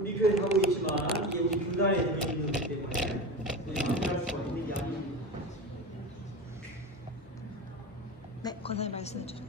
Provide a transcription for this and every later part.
우리 교회 하고 있지만 이게 우리 교단에 들어있는 거기 때문에 만들할 수가 있는 게 아닙니다. 네, 권사님 말씀해 주세요.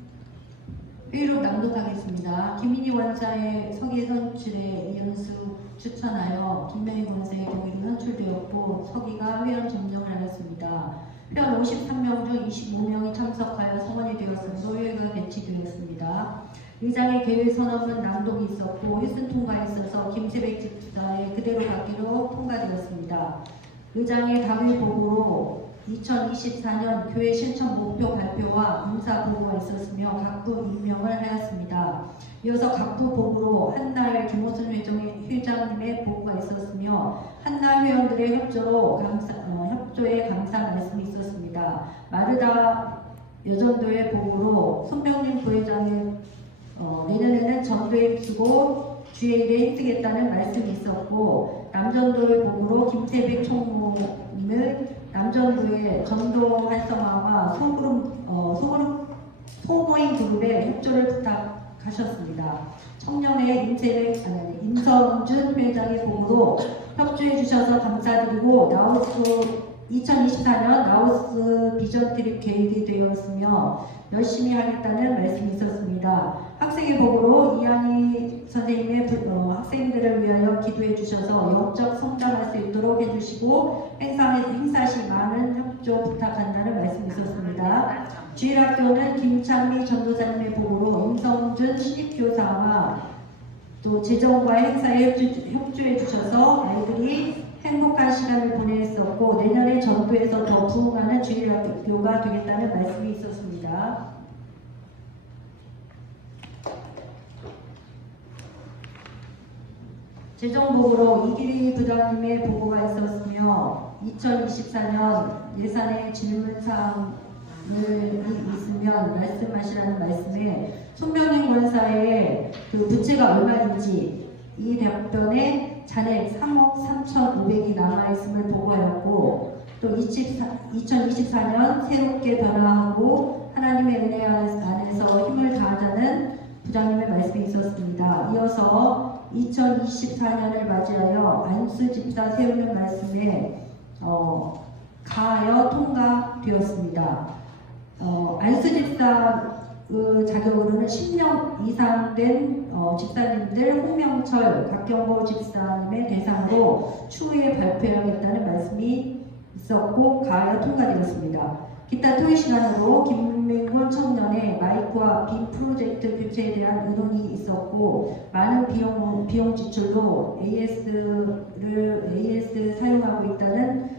회의록 낭독하겠습니다. 김민희 원사의 서기 선출에 이현수 추천하여 김명희 권사의 동의로 선출되었고 서기가 회원 점령을 하였습니다. 회원 53명 중 25명이 참석하여 성원이 되었으므로 회의가 개최되었습니다. 의장의 개회 선언문 낭독이 있었고 일순 통과에 있어서 김세백 집사의 그대로 받기로 통과되었습니다. 의장의 당일 보고로 2024년 교회 실천 목표 발표와 인사 보고가 있었으며 각부 임명을 하였습니다. 이어서 각부 보고로 한날 김호순 회장님의 보고가 있었으며 한날 회원들의 협조로 감사, 어, 협조에 감사 말씀이 있었습니다. 마르다 여전도의 보고로 손병림 부회장의 주의 일에 힘쓰겠다는 말씀이 있었고 남전도의 보고로 김세백 총무님을 남전도의 전도 활성화와 소그룹 어, 소그룹 소모임 그룹의 협조를 부탁하셨습니다. 청년의 임세백 아니, 임성준 회장의 보고로 협조해 주셔서 감사드리고 나우스 2024년 나우스 비전 트립 계획이 되었으며 열심히 하겠다는 말씀이 있었습니다. 학생의 복으로 이한희 선생님의 부- 어, 학생들을 위하여 기도해 주셔서 영적 성장할 수 있도록 해주시고 행사, 행사 시 많은 협조 부탁한다는 말씀이 있었습니다. 주일학교는 김창미 전도사님의 복으로 임성준 신입교사와 또 재정과 행사에 협조, 협조해 주셔서 아이들이 행복한 시간을 보냈었고 내년에 전도에서 더 부흥하는 주일학교가 되겠다는 말씀이 있었습니다. 재정복으로 이기리 부장님의 보고가 있었으며 2024년 예산의 질문사항을 있으면 말씀하시라는 말씀에 손명희 원사의 그 부채가 얼마인지 이 답변에 잔액 3억 3,500이 남아있음을 보고하였고 또 24, 2024년 새롭게 변화하고 하나님의 은혜 안에서 힘을 다하자는 부장님의 말씀이 있었습니다. 이어서 2024년을 맞이하여 안수 집사 세우는 말씀에 어, 가하여 통과되었습니다. 어, 안수 집사 그 자격으로는 10년 이상 된 어, 집사님들 홍명철 박경보 집사님의 대상으로 추후에 발표하겠다는 말씀이 있었고 가하여 통과되었습니다. 기타 토의 시간으로 김민권 청년의 마이크와 빔 프로젝트 교체에 대한 의논이 있었고 많은 비용 비용 지출로 AS를 AS 사용하고 있다는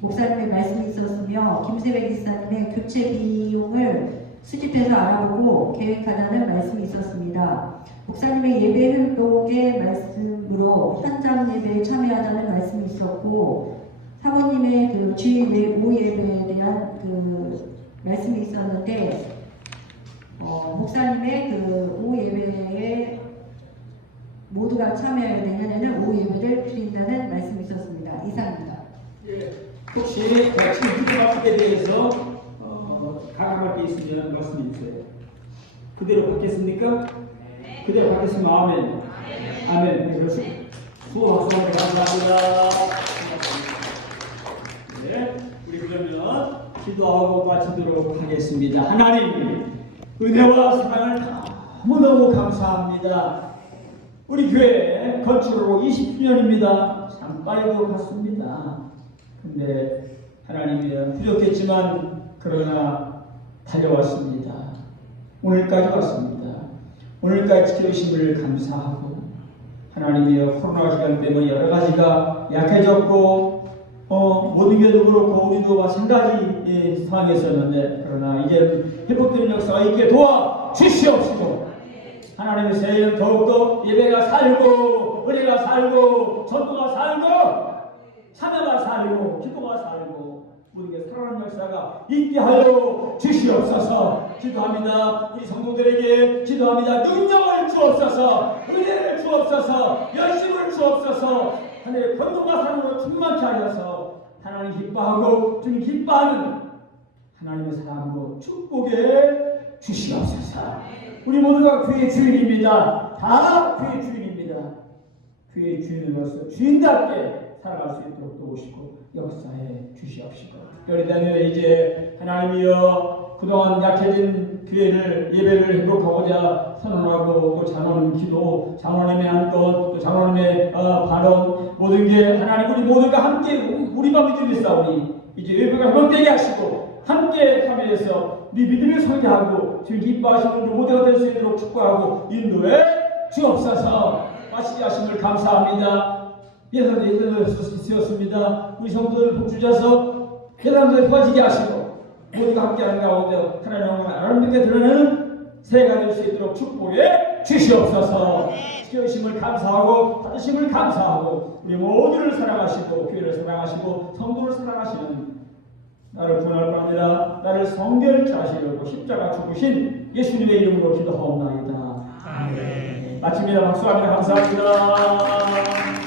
목사님의 말씀이 있었으며 김세백 기사님의 교체 비용을 수집해서 알아보고 계획하자는 말씀이 있었습니다. 목사님의 예배 회복의 말씀으로 현장 예배에 참여하자는 말씀이 있었고 사모님의 그 주일 외 오후 예배에 대한 그 말씀이 있었는데 어, 목사님의 그 오후 예배에 모두가 참여해야 내년에는 오후 예배를 드린다는 말씀이 있었습니다. 이상입니다. 예, 혹시 지금 기도학에 대해서 어, 가감할 게 있으면 말씀해 주세요. 그대로 받겠습니까? 그대로 받겠으면 아멘. 아멘. 네, 그렇습니다. 수고 수고 감사합니다. 네, 우리 그러면 기도하고 마치도록 하겠습니다. 하나님 은혜와 사랑을 너무너무 감사합니다. 우리 교회 건축으로 20주년입니다. 참 빨리도 갔습니다. 근데 하나님이 부족했지만 그러나 달려왔습니다. 오늘까지 왔습니다. 오늘까지 지켜주심을 감사하고 하나님이여 코로나 시간 때문에 여러 가지가 약해졌고 어, 모든 게도 그렇고 우리도 마찬가지 예, 상황에 있었는데 그러나 이제 회복되는 역사가 있게 도와 주시옵시고 하나님의 새해는 더욱더 예배가 살고 은혜가 살고 전도가 살고 참여가 살고 기도가 살고 우리에게 살아가는 역사가 있게 하여 주시옵소서. 기도합니다. 우리 성도들에게 기도합니다. 능력을 주옵소서. 은혜를 주옵소서. 열심을 주옵소서. 하늘의 권능과 사랑으로 충만케 하여서 하나님 기뻐하고 주님 기뻐하는 하나님의 사랑으로 축복해 주시옵소서. 우리 모두가 그의 주인입니다. 다 그의 주인입니다. 교회 주인으로서 주인답게 살아갈 수 있도록 도우시고 역사해 주시옵시고 특별히 내년에 이제 하나님이여 그동안 약해진 교회를 예배를 회복하고자 선언하고 또 장로님 기도, 장로님의 안건, 또 장로님의 어, 발언 모든 게 하나님 우리 모두가 함께 우리만 믿음이 싸우니 이제 예배가 회복되게 하시고 함께 참여해서 우리 믿음을 설계하고 주님 기뻐하시는 우리 모두가 될 수 있도록 축복하고 인도해 주옵소서 마치게 하심을 감사합니다. 예선을 쓰셨습니다. 우리 성도들 복주셔서 예산을 퍼지게 하시고 모두가 함께하는 가운데 하나님 영광을 아름답게 드러내는 새해가 될 수 있도록 축복해 주시옵소서. 지켜주심을 감사하고 받으심을 감사하고 우리 모두를 사랑하시고 교회를 사랑하시고 성도를 사랑하시는 나를 구원할 겁니다. 나를 성결케 하시려고 십자가 죽으신 예수님의 이름으로 기도하옵나이다. 아멘. 마칩니다. 박수합니다. 감사합니다.